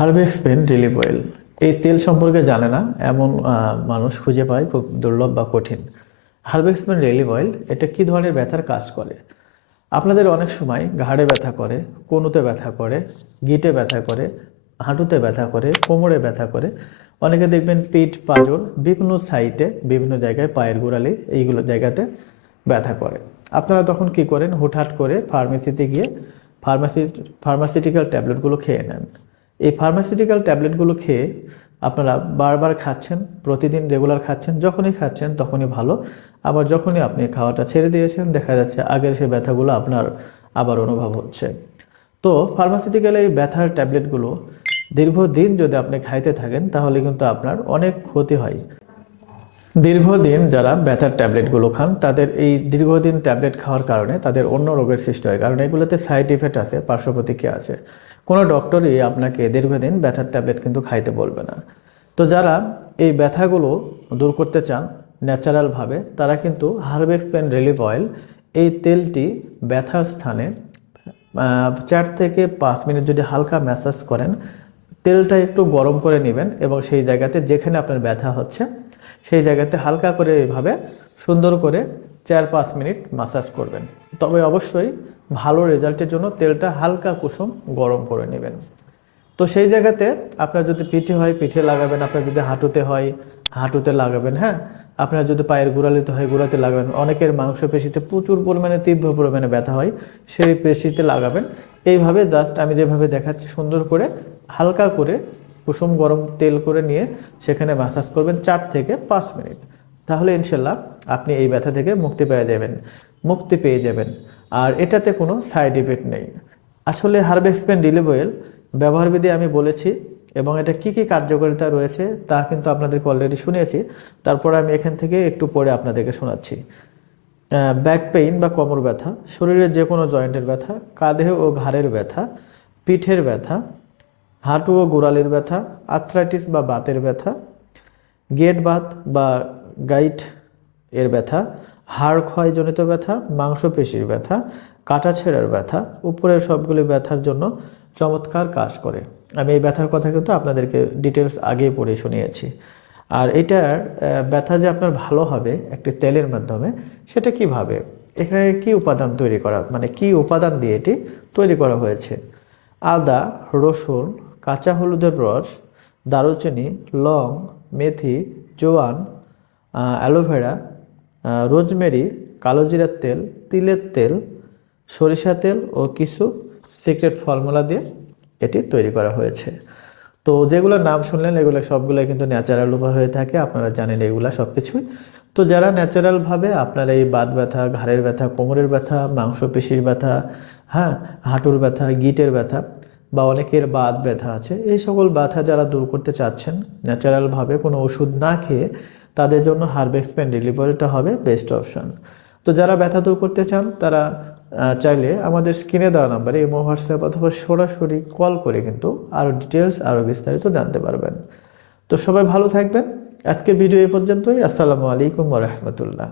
হার্বেক্স pain relief oil এই তেল সম্পর্কে জানে না এমন মানুষ খুঁজে পায় খুব দুর্লভ বা কঠিন। হার্বেক্স পেন রিলিফ অয়েল এটা কী ধরনের ব্যথার কাজ করে? আপনাদের অনেক সময় ঘাড়ে ব্যথা করে, কনুতে ব্যথা করে, গিঁটে ব্যথা করে, হাঁটুতে ব্যথা করে, কোমরে ব্যথা করে। অনেকে দেখবেন পিঠ পাঁজর বিভিন্ন সাইডে বিভিন্ন জায়গায় পায়ের গোড়ালি এইগুলো জায়গাতে ব্যথা করে। আপনারা তখন কি করেন? হুটহাট করে ফার্মেসিতে গিয়ে ফার্মাসিউটিক্যাল ট্যাবলেটগুলো খেয়ে নেন। এই ফার্মাসিউটিক্যাল ট্যাবলেটগুলো খেয়ে আপনারা বারবার খাচ্ছেন, প্রতিদিন রেগুলার খাচ্ছেন, যখনই খাচ্ছেন তখনই ভালো। আবার যখনই আপনি খাওয়াটা ছেড়ে দিয়েছেন দেখা যাচ্ছে আগের সেই ব্যথাগুলো আপনার আবার অনুভব হচ্ছে। তো ফার্মাসিউটিক্যাল এই ব্যথার ট্যাবলেটগুলো দীর্ঘদিন যদি আপনি খাইতে থাকেন তাহলে কিন্তু আপনার অনেক ক্ষতি হয়। দীর্ঘদিন যারা ব্যথার ট্যাবলেটগুলো খান তাদের এই দীর্ঘদিন ট্যাবলেট খাওয়ার কারণে তাদের অন্য রোগের সৃষ্টি হয়, কারণ এগুলোতে সাইড ইফেক্ট আছে, পার্শ্ব প্রতিক্রিয়া আছে। কোনো ডক্টরই আপনাকে দীর্ঘদিন ব্যথার ট্যাবলেট কিন্তু খাইতে বলবে না। তো যারা এই ব্যথাগুলো দূর করতে চান ন্যাচারালভাবে তারা কিন্তু হার্বেক্স পেন রিলিফ অয়েল এই তেলটি ব্যথার স্থানে 4 থেকে 5 মিনিট যদি হালকা ম্যাসাজ করেন, তেলটা একটু গরম করে নেবেন এবং সেই জায়গাতে যেখানে আপনার ব্যথা হচ্ছে সেই জায়গাতে হালকা করে এইভাবে সুন্দর করে 4-5 মিনিট মাসাজ করবেন। তবে অবশ্যই ভালো রেজাল্টের জন্য তেলটা হালকা কুসুম গরম করে নেবেন। তো সেই জায়গাতে আপনার যদি পিঠে হয় পিঠে লাগাবেন, আপনার যদি হাঁটুতে হয় হাঁটুতে লাগাবেন, হ্যাঁ। আপনার যদি পায়ের গোড়ালিতে হয় গোড়াতে লাগাবেন। অনেকের মাংসপেশিতে প্রচুর পরিমাণে তীব্র পরিমাণে ব্যথা হয়, সেই পেশিতে লাগাবেন। এইভাবে জাস্ট আমি যেভাবে দেখাচ্ছি সুন্দর করে হালকা করে কুসুম গরম তেল করে নিয়ে সেখানে ম্যাসাজ করবেন 4 থেকে 5 মিনিট। তাহলে ইনশাল্লাহ আপনি এই ব্যথা থেকে মুক্তি পেয়ে যাবেন। আর এটাতে কোনো সাইড ইফেক্ট নেই। আসলে হার্বেক্স পেন রিলিফ অয়েল ব্যবহারবিধি আমি বলেছি এবং এটা কি কি কার্যকারিতা রয়েছে তা কিন্তু আপনাদেরকে অলরেডি শুনিয়েছি। তারপরে আমি এখান থেকে একটু পরে আপনাদেরকে শোনাচ্ছি। ব্যাক পেইন বা কোমর ব্যথা, শরীরের যে কোনো জয়েন্টের ব্যথা, কাঁধে ও ঘাড়ের ব্যথা, পিঠের ব্যথা, হাঁটু ও গোড়ালির ব্যথা, আর্থ্রাইটিস বা বাতের ব্যথা, গেট বাত বা গাইট এর ব্যথা, হাড় ক্ষয়জনিত ব্যথা, মাংসপেশির ব্যথা, কাটা ছেঁড়ার ব্যথা, উপরের সবগুলি ব্যথার জন্য চমৎকার কাজ করে। আমি এই ব্যথার কথা কিন্তু আপনাদেরকে ডিটেলস আগেই পড়ে শুনিয়েছি। আর এটার ব্যথা যে আপনার ভালো হবে একটি তেলের মাধ্যমে, সেটা কিভাবে, এখানে কি উপাদান তৈরি করা, মানে কি উপাদান দিয়ে এটি তৈরি করা হয়েছে? আদা, রসুন, কাঁচা হলুদের রস, দারুচিনি, লং, মেথি, জোয়ান, অ্যালোভেরা, রোজমেরি, কালোজিরার তেল, তিলের তেল, সরিষা তেল ও কিছু সিক্রেট ফর্মুলা দিয়ে এটি তৈরি করা হয়েছে। তো যেগুলো নাম শুনলেন এগুলো সবগুলোই কিন্তু ন্যাচারাল উপায় হয়ে থাকে, আপনারা জানেন এগুলো সব কিছুই। তো যারা ন্যাচারালভাবে আপনারা এই বাত ব্যথা, ঘাড়ের ব্যথা, কোমরের ব্যথা, মাংসপেশির ব্যথা, হ্যাঁ, হাঁটুর ব্যথা, গিঁটের ব্যথা বা অনেকের বাত ব্যথা আছে, এই সকল ব্যথা যারা দূর করতে চাচ্ছেন ন্যাচারালভাবে কোনো ওষুধ না খেয়ে, তাদের জন্য হার্বেক্স পেন রিলিফ অয়েলটা হবে বেস্ট অপশন। তো যারা ব্যথা দূর করতে চান তারা চাইলে আমাদের স্ক্রিনে দেওয়া নাম্বারে ইমো, হোয়াটসঅ্যাপ অথবা সরাসরি কল করে কিন্তু আরও ডিটেলস আরও বিস্তারিত জানতে পারবেন। তো সবাই ভালো থাকবেন। আজকের ভিডিও এই পর্যন্তই। আসসালামু আলাইকুম ওয়া রাহমাতুল্লাহ।